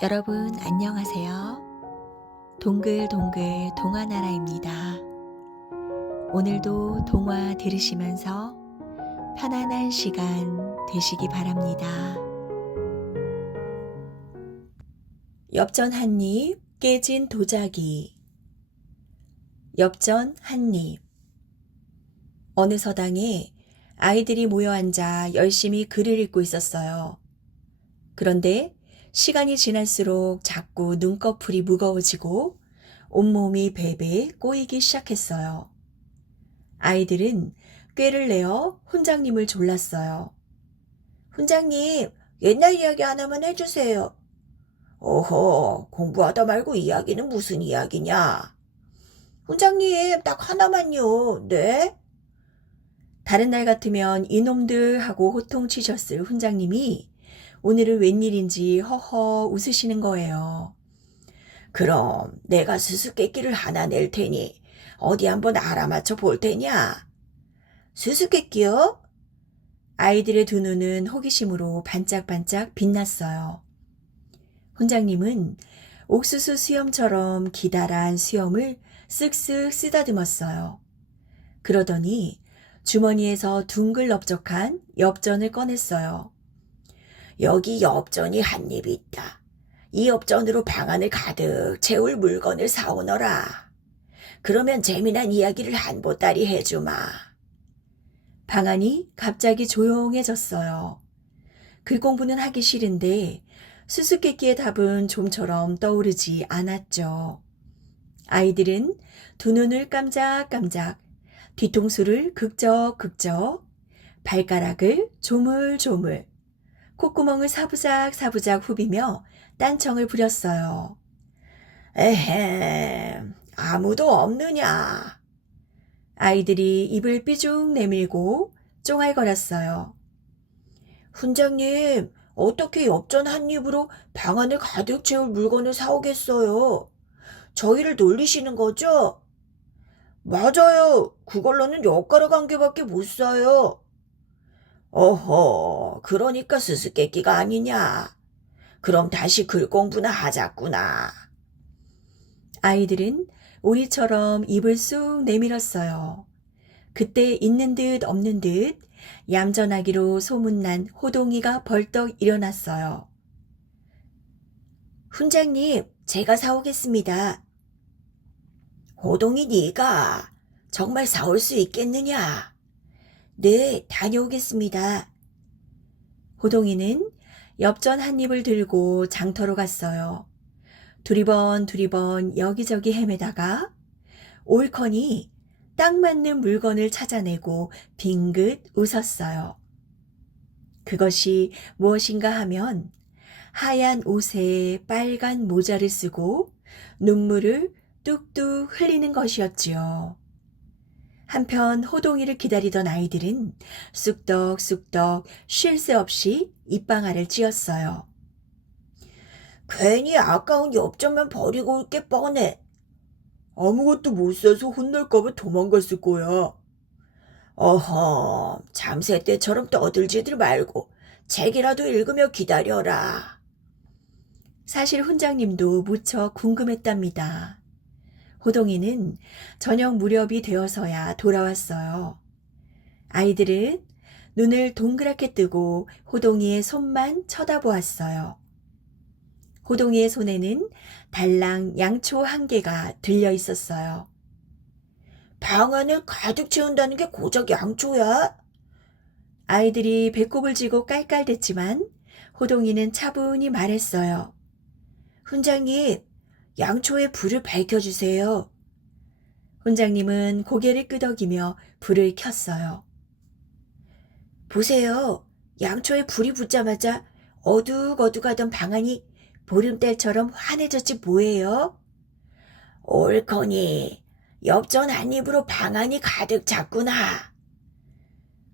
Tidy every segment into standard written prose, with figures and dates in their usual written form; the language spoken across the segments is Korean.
여러분 안녕하세요. 동글동글 동화나라입니다. 오늘도 동화 들으시면서 편안한 시간 되시기 바랍니다. 엽전 한 입, 깨진 도자기. 엽전 한 입. 어느 서당에 아이들이 모여 앉아 열심히 글을 읽고 있었어요. 그런데 시간이 지날수록 자꾸 눈꺼풀이 무거워지고 온몸이 베베 꼬이기 시작했어요. 아이들은 꾀를 내어 훈장님을 졸랐어요. 훈장님, 옛날 이야기 하나만 해주세요. 어허, 공부하다 말고 이야기는 무슨 이야기냐? 훈장님, 딱 하나만요. 네? 다른 날 같으면 이놈들 하고 호통치셨을 훈장님이 오늘은 웬일인지 허허 웃으시는 거예요. 그럼 내가 수수께끼를 하나 낼 테니 어디 한번 알아맞혀 볼 테냐? 수수께끼요? 아이들의 두 눈은 호기심으로 반짝반짝 빛났어요. 훈장님은 옥수수 수염처럼 기다란 수염을 쓱쓱 쓰다듬었어요. 그러더니 주머니에서 둥글넓적한 엽전을 꺼냈어요. 여기 엽전이 한 입 있다. 이 엽전으로 방 안을 가득 채울 물건을 사오너라. 그러면 재미난 이야기를 한 보따리 해주마. 방 안이 갑자기 조용해졌어요. 글 공부는 하기 싫은데 수수께끼의 답은 좀처럼 떠오르지 않았죠. 아이들은 두 눈을 깜짝깜짝, 뒤통수를 극적극적, 발가락을 조물조물, 콧구멍을 사부작사부작 후비며 딴청을 부렸어요. 에헤, 아무도 없느냐? 아이들이 입을 삐죽 내밀고 쫑알거렸어요. 훈장님, 어떻게 엽전 한 입으로 방 안을 가득 채울 물건을 사오겠어요? 저희를 놀리시는 거죠? 맞아요. 그걸로는 엿가락 한 개밖에 못 사요. 어허, 그러니까 수수께끼가 아니냐. 그럼 다시 글 공부나 하자꾸나. 아이들은 우리처럼 입을 쑥 내밀었어요. 그때 있는 듯 없는 듯 얌전하기로 소문난 호동이가 벌떡 일어났어요. 훈장님, 제가 사오겠습니다. 호동이 네가 정말 사올 수 있겠느냐? 네, 다녀오겠습니다. 호동이는 엽전 한 입을 들고 장터로 갔어요. 두리번 여기저기 헤매다가 옳거니 딱 맞는 물건을 찾아내고 빙긋 웃었어요. 그것이 무엇인가 하면 하얀 옷에 빨간 모자를 쓰고 눈물을 뚝뚝 흘리는 것이었지요. 한편 호동이를 기다리던 아이들은 쑥덕쑥덕 쉴 새 없이 입방아를 찧었어요. 괜히 아까운 엽전만 버리고 올 게 뻔해. 아무것도 못 사서 혼날까봐 도망갔을 거야. 어허, 잠새 때처럼 떠들지들 말고 책이라도 읽으며 기다려라. 사실 훈장님도 무척 궁금했답니다. 호동이는 저녁 무렵이 되어서야 돌아왔어요. 아이들은 눈을 동그랗게 뜨고 호동이의 손만 쳐다보았어요. 호동이의 손에는 달랑 양초 한 개가 들려 있었어요. 방 안을 가득 채운다는 게 고작 양초야? 아이들이 배꼽을 쥐고 깔깔댔지만 호동이는 차분히 말했어요. 훈장님, 양초에 불을 밝혀주세요. 훈장님은 고개를 끄덕이며 불을 켰어요. 보세요. 양초에 불이 붙자마자 어둑어둑하던 방 안이 보름달처럼 환해졌지 뭐예요? 옳거니 엽전 한 입으로 방 안이 가득 찼구나.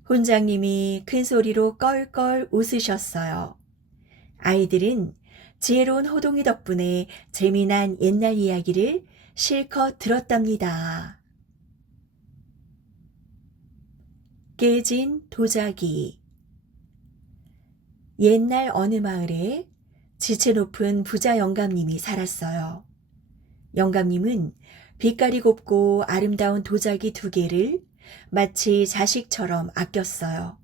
훈장님이 큰 소리로 껄껄 웃으셨어요. 아이들은 지혜로운 호동이 덕분에 재미난 옛날 이야기를 실컷 들었답니다. 깨진 도자기. 옛날 어느 마을에 지체 높은 부자 영감님이 살았어요. 영감님은 빛깔이 곱고 아름다운 도자기 2개를 마치 자식처럼 아꼈어요.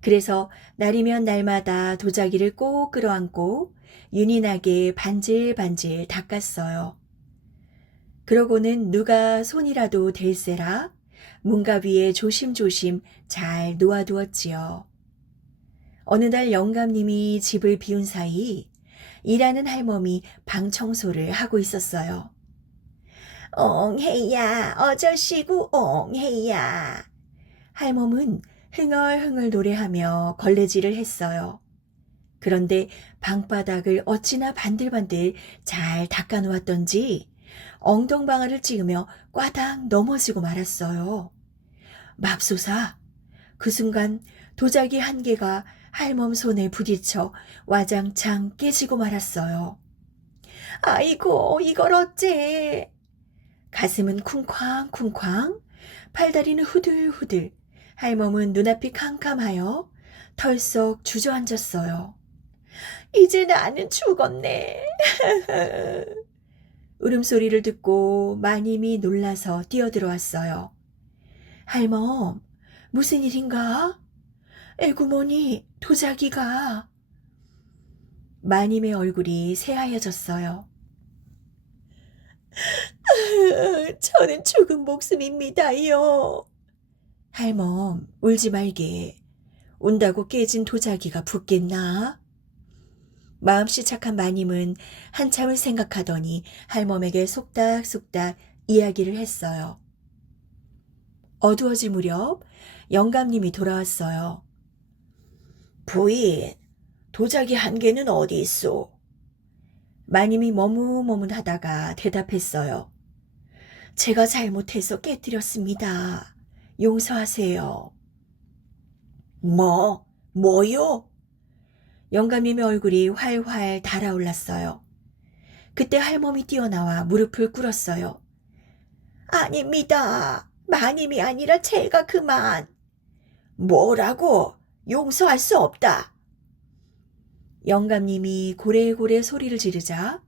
그래서 날이면 날마다 도자기를 꼭 끌어안고 윤이 나게 반질반질 닦았어요. 그러고는 누가 손이라도 댈세라 문갑 위에 조심조심 잘 놓아두었지요. 어느 날 영감님이 집을 비운 사이 일하는 할멈이 방 청소를 하고 있었어요. 옹해야 어저씨구 옹해야. 할멈은 흥얼흥얼 노래하며 걸레질을 했어요. 그런데 방바닥을 어찌나 반들반들 잘 닦아놓았던지 엉덩방아를 찍으며 꽈당 넘어지고 말았어요. 맙소사, 그 순간 도자기 1개가 할멈 손에 부딪혀 와장창 깨지고 말았어요. 아이고, 이걸 어째. 가슴은 쿵쾅쿵쾅, 팔다리는 후들후들, 할멈은 눈앞이 캄캄하여 털썩 주저앉았어요. 이제 나는 죽었네. 울음소리를 듣고 마님이 놀라서 뛰어들어왔어요. 할멈, 무슨 일인가? 에구머니, 도자기가. 마님의 얼굴이 새하얘졌어요. 저는 죽은 목숨입니다요. 할멈, 울지 말게. 운다고 깨진 도자기가 붙겠나? 마음씨 착한 마님은 한참을 생각하더니 할멈에게 속닥속닥 이야기를 했어요. 어두워질 무렵 영감님이 돌아왔어요. 부인, 도자기 1개는 어디 있소? 마님이 머뭇머뭇하다가 대답했어요. 제가 잘못해서 깨뜨렸습니다. 용서하세요. 뭐요? 영감님의 얼굴이 활활 달아올랐어요. 그때 할멈이 뛰어나와 무릎을 꿇었어요. 아닙니다. 마님이 아니라 제가 그만. 뭐라고? 용서할 수 없다. 영감님이 고래고래 소리를 지르자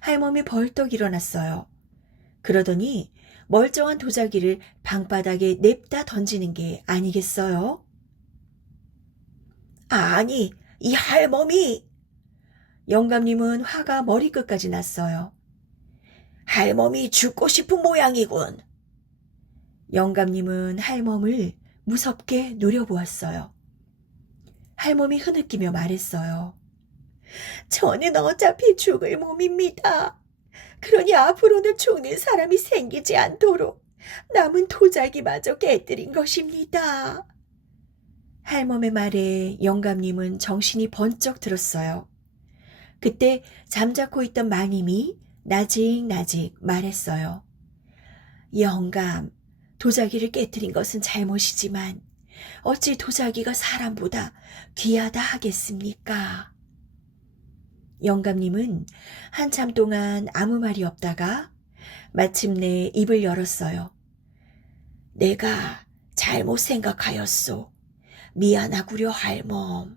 할멈이 벌떡 일어났어요. 그러더니 멀쩡한 도자기를 방바닥에 냅다 던지는 게 아니겠어요? 아니, 이 할멈이. 영감님은 화가 머리끝까지 났어요. 할멈이 죽고 싶은 모양이군. 영감님은 할멈을 무섭게 노려보았어요. 할멈이 흐느끼며 말했어요. 저는 어차피 죽을 몸입니다. 그러니 앞으로는 죽는 사람이 생기지 않도록 남은 도자기마저 깨뜨린 것입니다. 할멈의 말에 영감님은 정신이 번쩍 들었어요. 그때 잠자코 있던 마님이 나직나직 말했어요. 영감, 도자기를 깨뜨린 것은 잘못이지만 어찌 도자기가 사람보다 귀하다 하겠습니까? 영감님은 한참 동안 아무 말이 없다가 마침내 입을 열었어요. 내가 잘못 생각하였소. 미안하구려 할멈.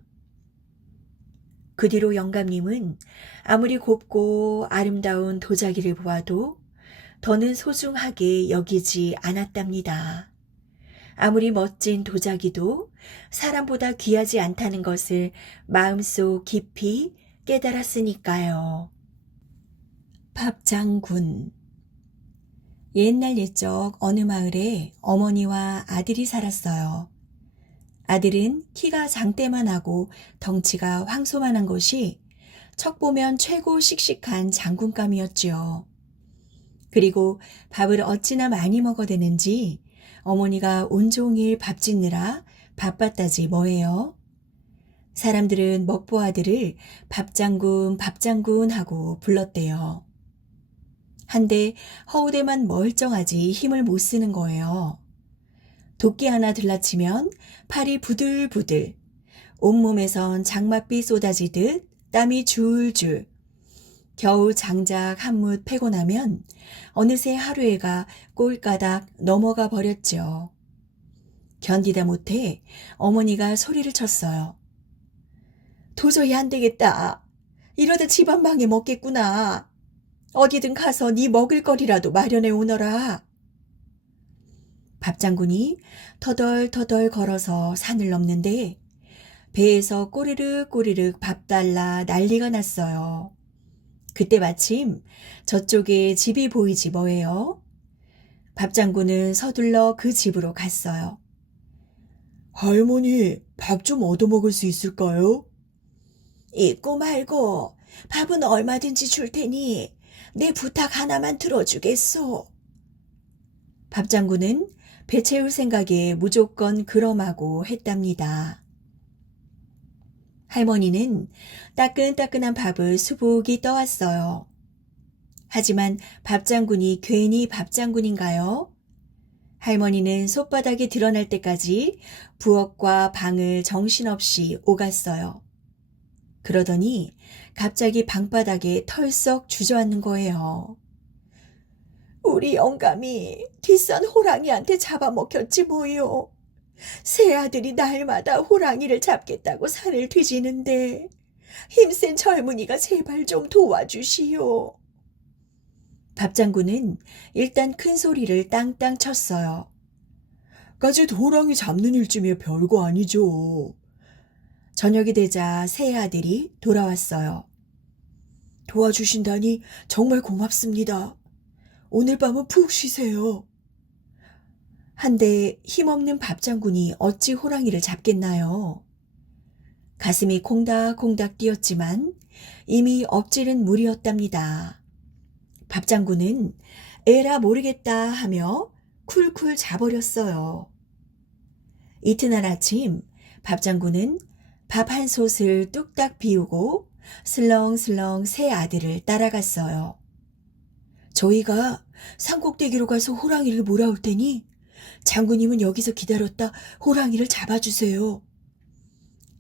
그 뒤로 영감님은 아무리 곱고 아름다운 도자기를 보아도 더는 소중하게 여기지 않았답니다. 아무리 멋진 도자기도 사람보다 귀하지 않다는 것을 마음속 깊이 깨달았으니까요. 밥장군. 옛날 옛적 어느 마을에 어머니와 아들이 살았어요. 아들은 키가 장대만 하고 덩치가 황소만한 것이 척 보면 최고 씩씩한 장군감이었지요. 그리고 밥을 어찌나 많이 먹어대는지 어머니가 온종일 밥 짓느라 바빴다지 뭐예요. 사람들은 먹보 아들을 밥장군 밥장군 하고 불렀대요. 한데 허우대만 멀쩡하지 힘을 못 쓰는 거예요. 도끼 하나 들라치면 팔이 부들부들, 온몸에선 장맛비 쏟아지듯 땀이 줄줄, 겨우 장작 한 뭇 패고 나면 어느새 하루에가 꼴까닥 넘어가 버렸죠. 견디다 못해 어머니가 소리를 쳤어요. 도저히 안 되겠다. 이러다 집안 망해 먹겠구나. 어디든 가서 네 먹을 거리라도 마련해 오너라. 밥장군이 터덜터덜 걸어서 산을 넘는데 배에서 꼬르륵 꼬르륵 밥 달라 난리가 났어요. 그때 마침 저쪽에 집이 보이지 뭐예요. 밥장군은 서둘러 그 집으로 갔어요. 할머니, 밥 좀 얻어먹을 수 있을까요? 있고 말고 밥은 얼마든지 줄 테니 내 부탁 하나만 들어주겠소. 밥장군은 배 채울 생각에 무조건 그럼하고 했답니다. 할머니는 따끈따끈한 밥을 수북이 떠왔어요. 하지만 밥장군이 괜히 밥장군인가요? 할머니는 솥바닥이 드러날 때까지 부엌과 방을 정신없이 오갔어요. 그러더니 갑자기 방바닥에 털썩 주저앉는 거예요. 우리 영감이 뒷산 호랑이한테 잡아먹혔지 뭐요. 새 아들이 날마다 호랑이를 잡겠다고 산을 뒤지는데 힘센 젊은이가 제발 좀 도와주시오. 밥장군은 일단 큰 소리를 땅땅 쳤어요. 까짓 호랑이 잡는 일쯤이야 별거 아니죠. 저녁이 되자 새 아들이 돌아왔어요. 도와주신다니 정말 고맙습니다. 오늘 밤은 푹 쉬세요. 한데 힘없는 밥장군이 어찌 호랑이를 잡겠나요? 가슴이 콩닥콩닥 뛰었지만 이미 엎지른 물이었답니다. 밥장군은 에라 모르겠다 하며 쿨쿨 자버렸어요. 이튿날 아침 밥장군은 밥 한 솥을 뚝딱 비우고 슬렁슬렁 새 아들을 따라갔어요. 저희가 산꼭대기로 가서 호랑이를 몰아올 테니 장군님은 여기서 기다렸다 호랑이를 잡아주세요.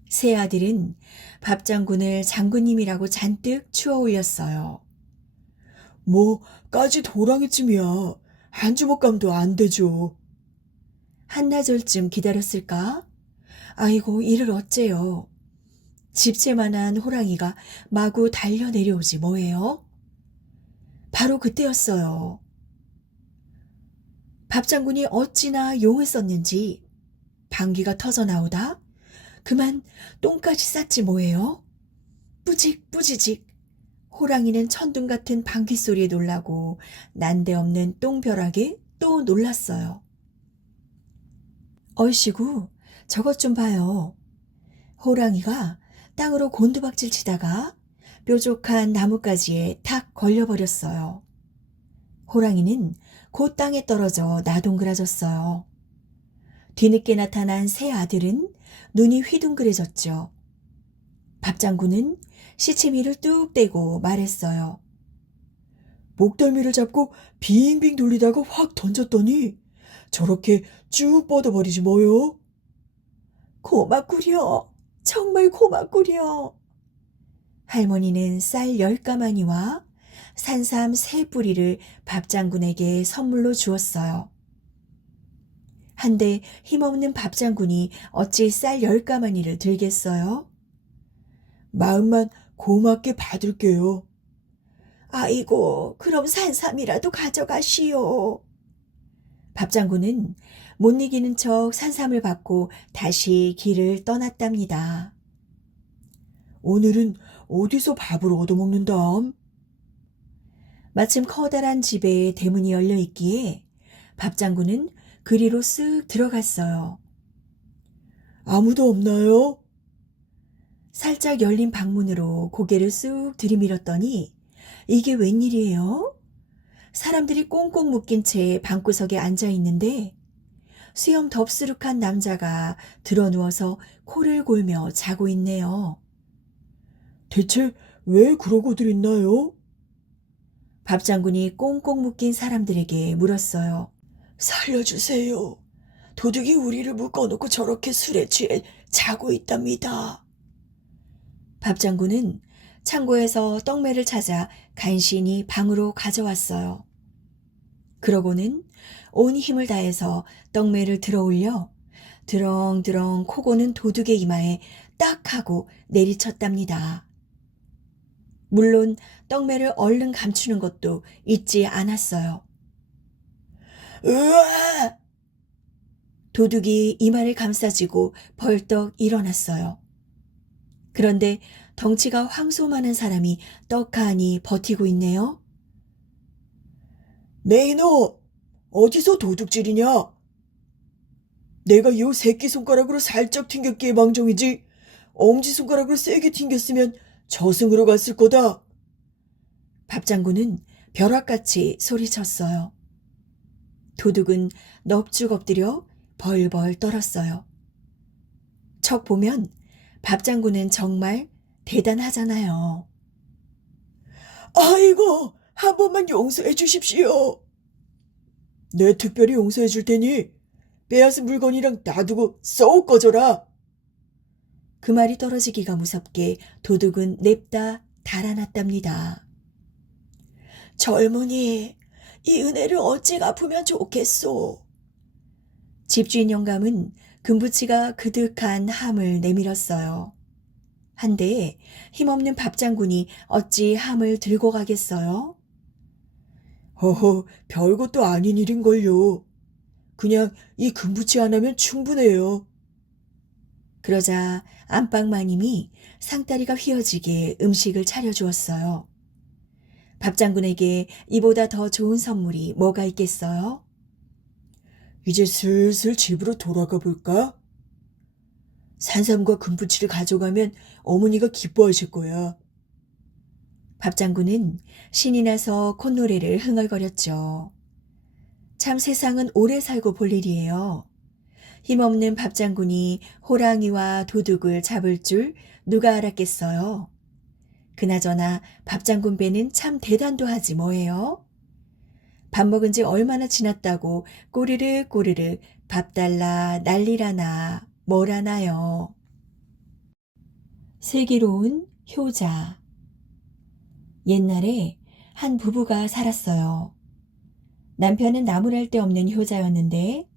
새 아들은 밥장군을 장군님이라고 잔뜩 추어 올렸어요. 뭐 까짓 호랑이쯤이야. 한 주먹감도 안 되죠. 한나절쯤 기다렸을까? 아이고 이를 어째요. 집채만한 호랑이가 마구 달려 내려오지 뭐예요? 바로 그때였어요. 밥장군이 어찌나 용을 썼는지 방귀가 터져 나오다 그만 똥까지 쌌지 뭐예요? 뿌직 뿌지직 호랑이는 천둥 같은 방귀 소리에 놀라고 난데없는 똥벼락에 또 놀랐어요. 얼씨구 저것 좀 봐요. 호랑이가 땅으로 곤두박질 치다가 뾰족한 나뭇가지에 탁 걸려버렸어요. 호랑이는 곧 땅에 떨어져 나동그라졌어요. 뒤늦게 나타난 새 아들은 눈이 휘둥그레졌죠. 밥장군은 시치미를 뚝 떼고 말했어요. 목덜미를 잡고 빙빙 돌리다가 확 던졌더니 저렇게 쭉 뻗어버리지 뭐요? 고맙구려. 정말 고맙구려. 할머니는 쌀 10가마니와 산삼 3뿌리를 밥장군에게 선물로 주었어요. 한데 힘없는 밥장군이 어찌 쌀 10가마니를 들겠어요? 마음만 고맙게 받을게요. 아이고, 그럼 산삼이라도 가져가시오. 밥장군은 못 이기는 척 산삼을 받고 다시 길을 떠났답니다. 오늘은 어디서 밥을 얻어먹는담? 마침 커다란 집에 대문이 열려 있기에 밥장군은 그리로 쓱 들어갔어요. 아무도 없나요? 살짝 열린 방문으로 고개를 쑥 들이밀었더니 이게 웬일이에요? 사람들이 꽁꽁 묶인 채 방구석에 앉아 있는데 수염 덥수룩한 남자가 드러누워서 코를 골며 자고 있네요. 대체 왜 그러고들 있나요? 밥장군이 꽁꽁 묶인 사람들에게 물었어요. 살려주세요. 도둑이 우리를 묶어놓고 저렇게 술에 취해 자고 있답니다. 밥장군은 창고에서 떡매를 찾아 간신히 방으로 가져왔어요. 그러고는 온 힘을 다해서 떡매를 들어올려 드렁드렁 코 고는 도둑의 이마에 딱 하고 내리쳤답니다. 물론 떡매를 얼른 감추는 것도 잊지 않았어요. 으아! 도둑이 이마를 감싸쥐고 벌떡 일어났어요. 그런데 덩치가 황소만한 사람이 떡하니 버티고 있네요. 네 이놈! 어디서 도둑질이냐? 내가 요 새끼손가락으로 살짝 튕겼기에 망정이지 엄지손가락으로 세게 튕겼으면 저승으로 갔을 거다. 밥장군은 벼락같이 소리쳤어요. 도둑은 넙죽 엎드려 벌벌 떨었어요. 척 보면 밥장군은 정말 대단하잖아요. 아이고, 한 번만 용서해 주십시오. 내 특별히 용서해 줄 테니 빼앗은 물건이랑 놔두고 쏙 꺼져라. 그 말이 떨어지기가 무섭게 도둑은 냅다 달아났답니다. 젊은이, 이 은혜를 어찌 갚으면 좋겠소. 집주인 영감은 금부치가 그득한 함을 내밀었어요. 한데 힘없는 밥장군이 어찌 함을 들고 가겠어요? 허허, 별것도 아닌 일인걸요. 그냥 이 금부치 하나면 충분해요. 그러자 안방마님이 상다리가 휘어지게 음식을 차려주었어요. 밥장군에게 이보다 더 좋은 선물이 뭐가 있겠어요? 이제 슬슬 집으로 돌아가 볼까? 산삼과 금부치를 가져가면 어머니가 기뻐하실 거야. 밥장군은 신이 나서 콧노래를 흥얼거렸죠. 참 세상은 오래 살고 볼 일이에요. 힘없는 밥장군이 호랑이와 도둑을 잡을 줄 누가 알았겠어요. 그나저나 밥장군 배는 참 대단도 하지 뭐예요. 밥 먹은 지 얼마나 지났다고 꼬르륵 꼬르륵 밥 달라 난리라나 뭐라나요. 슬기로운 효자. 옛날에 한 부부가 살았어요. 남편은 나무랄 데 없는 효자였는데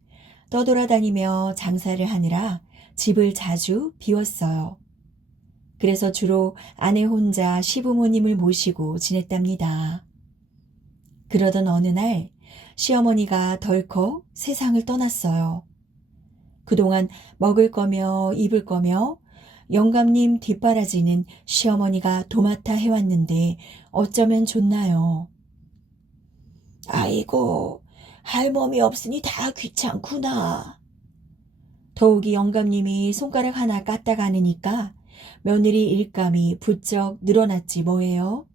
떠돌아다니며 장사를 하느라 집을 자주 비웠어요. 그래서 주로 아내 혼자 시부모님을 모시고 지냈답니다. 그러던 어느 날 시어머니가 덜컥 세상을 떠났어요. 그동안 먹을 거며 입을 거며 영감님 뒷바라지는 시어머니가 도맡아 해왔는데 어쩌면 좋나요? 아이고, 할멈이 없으니 다 귀찮구나. 더욱이 영감님이 손가락 하나 까딱 가느니까 며느리 일감이 부쩍 늘어났지 뭐예요.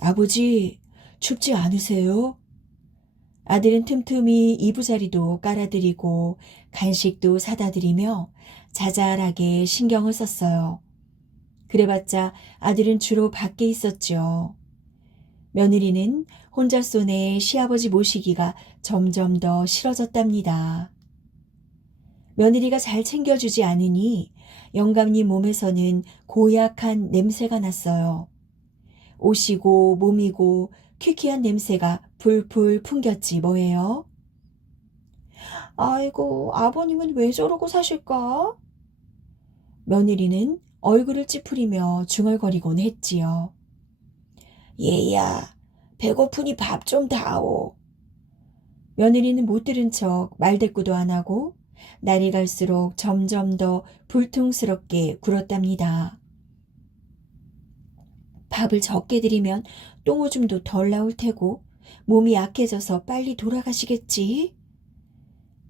아버지, 춥지 않으세요? 아들은 틈틈이 이부자리도 깔아드리고 간식도 사다 드리며 자잘하게 신경을 썼어요. 그래봤자 아들은 주로 밖에 있었죠. 며느리는 혼자 손에 시아버지 모시기가 점점 더 싫어졌답니다. 며느리가 잘 챙겨주지 않으니 영감님 몸에서는 고약한 냄새가 났어요. 옷이고 몸이고 퀴퀴한 냄새가 풀풀 풍겼지 뭐예요. 아이고, 아버님은 왜 저러고 사실까? 며느리는 얼굴을 찌푸리며 중얼거리곤 했지요. 얘야, 배고프니 밥 좀 다오. 며느리는 못 들은 척 말대꾸도 안 하고 날이 갈수록 점점 더 불퉁스럽게 굴었답니다. 밥을 적게 드리면 똥오줌도 덜 나올 테고 몸이 약해져서 빨리 돌아가시겠지?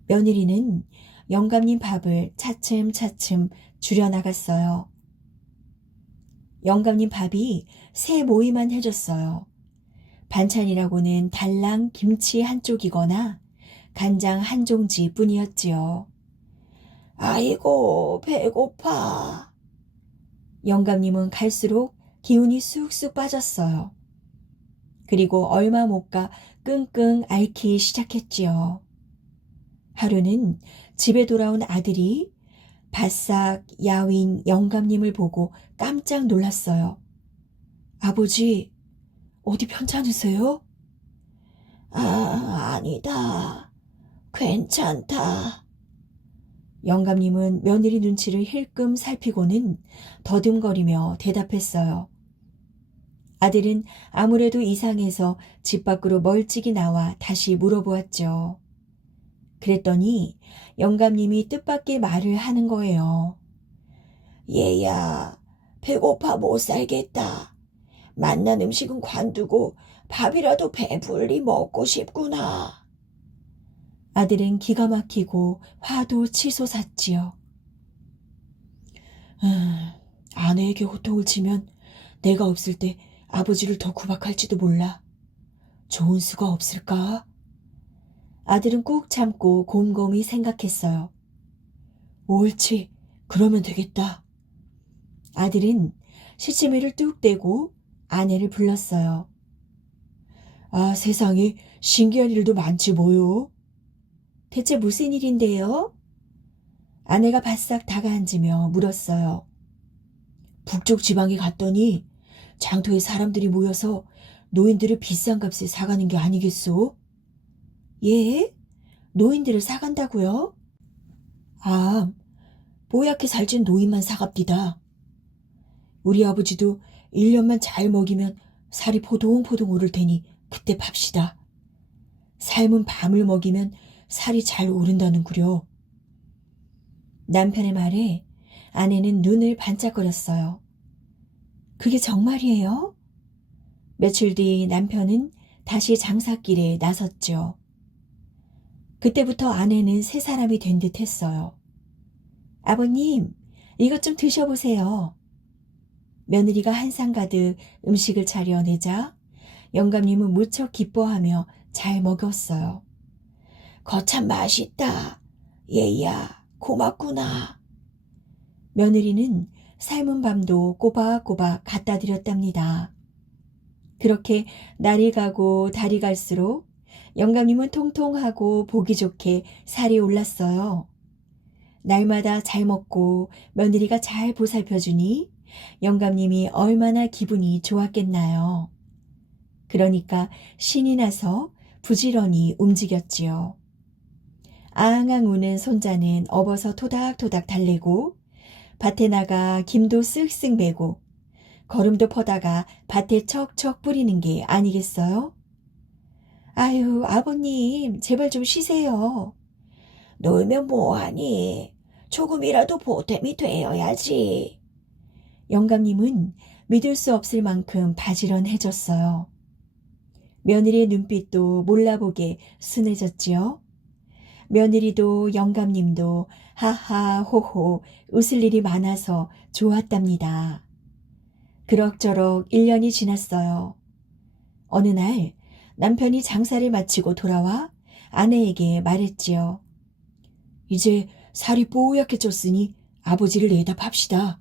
며느리는 영감님 밥을 차츰차츰 줄여나갔어요. 영감님 밥이 세 모이만 해줬어요. 반찬이라고는 달랑 김치 한 쪽이거나 간장 한 종지 뿐이었지요. 아이고, 배고파. 영감님은 갈수록 기운이 쑥쑥 빠졌어요. 그리고 얼마 못 가 끙끙 앓기 시작했지요. 하루는 집에 돌아온 아들이 바싹 야윈 영감님을 보고 깜짝 놀랐어요. 아버지, 어디 편찮으세요? 아니다. 괜찮다. 영감님은 며느리 눈치를 힐끔 살피고는 더듬거리며 대답했어요. 아들은 아무래도 이상해서 집 밖으로 멀찍이 나와 다시 물어보았죠. 그랬더니 영감님이 뜻밖의 말을 하는 거예요. 얘야, 배고파 못 살겠다. 맛난 음식은 관두고 밥이라도 배불리 먹고 싶구나. 아들은 기가 막히고 화도 치솟았지요. 아내에게 호통을 치면 내가 없을 때 아버지를 더 구박할지도 몰라. 좋은 수가 없을까? 아들은 꾹 참고 곰곰이 생각했어요. 옳지, 그러면 되겠다. 아들은 시치미를 뚝 떼고 아내를 불렀어요. 아, 세상에 신기한 일도 많지 뭐요? 대체 무슨 일인데요? 아내가 바싹 다가앉으며 물었어요. 북쪽 지방에 갔더니 장터에 사람들이 모여서 노인들을 비싼 값에 사가는 게 아니겠소? 예? 노인들을 사간다고요? 아, 뽀얗게 살찐 노인만 사갑디다. 우리 아버지도 1년만 잘 먹이면 살이 포동포동 오를 테니 그때 팝시다. 삶은 밤을 먹이면 살이 잘 오른다는구려. 남편의 말에 아내는 눈을 반짝거렸어요. 그게 정말이에요? 며칠 뒤 남편은 다시 장사길에 나섰죠. 그때부터 아내는 새 사람이 된 듯 했어요. 아버님, 이것 좀 드셔보세요. 며느리가 한 상 가득 음식을 차려내자 영감님은 무척 기뻐하며 잘 먹었어요. 거참 맛있다. 얘야, 고맙구나. 며느리는 삶은 밤도 꼬박꼬박 갖다 드렸답니다. 그렇게 날이 가고 달이 갈수록 영감님은 통통하고 보기 좋게 살이 올랐어요. 날마다 잘 먹고 며느리가 잘 보살펴주니 영감님이 얼마나 기분이 좋았겠나요. 그러니까 신이 나서 부지런히 움직였지요. 앙앙 우는 손자는 업어서 토닥토닥 달래고 밭에 나가 김도 쓱쓱 메고 거름도 퍼다가 밭에 척척 뿌리는 게 아니겠어요? 아유, 아버님, 제발 좀 쉬세요. 놀면 뭐하니? 조금이라도 보탬이 되어야지. 영감님은 믿을 수 없을 만큼 바지런해졌어요. 며느리의 눈빛도 몰라보게 순해졌지요. 며느리도 영감님도 하하호호 웃을 일이 많아서 좋았답니다. 그럭저럭 1년이 지났어요. 어느 날 남편이 장사를 마치고 돌아와 아내에게 말했지요. 이제 살이 뽀얗게 쪘으니 아버지를 내다 팝시다.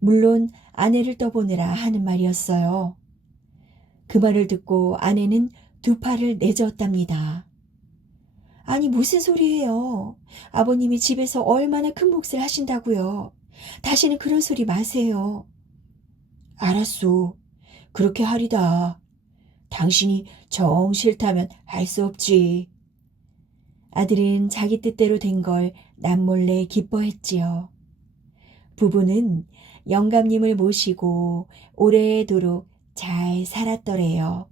물론 아내를 떠보느라 하는 말이었어요. 그 말을 듣고 아내는 두 팔을 내저었답니다. 아니 무슨 소리예요. 아버님이 집에서 얼마나 큰 몫을 하신다고요. 다시는 그런 소리 마세요. 알았소. 그렇게 하리다. 당신이 정 싫다면 할 수 없지. 아들은 자기 뜻대로 된 걸 남몰래 기뻐했지요. 부부는 영감님을 모시고 오래도록 잘 살았더래요.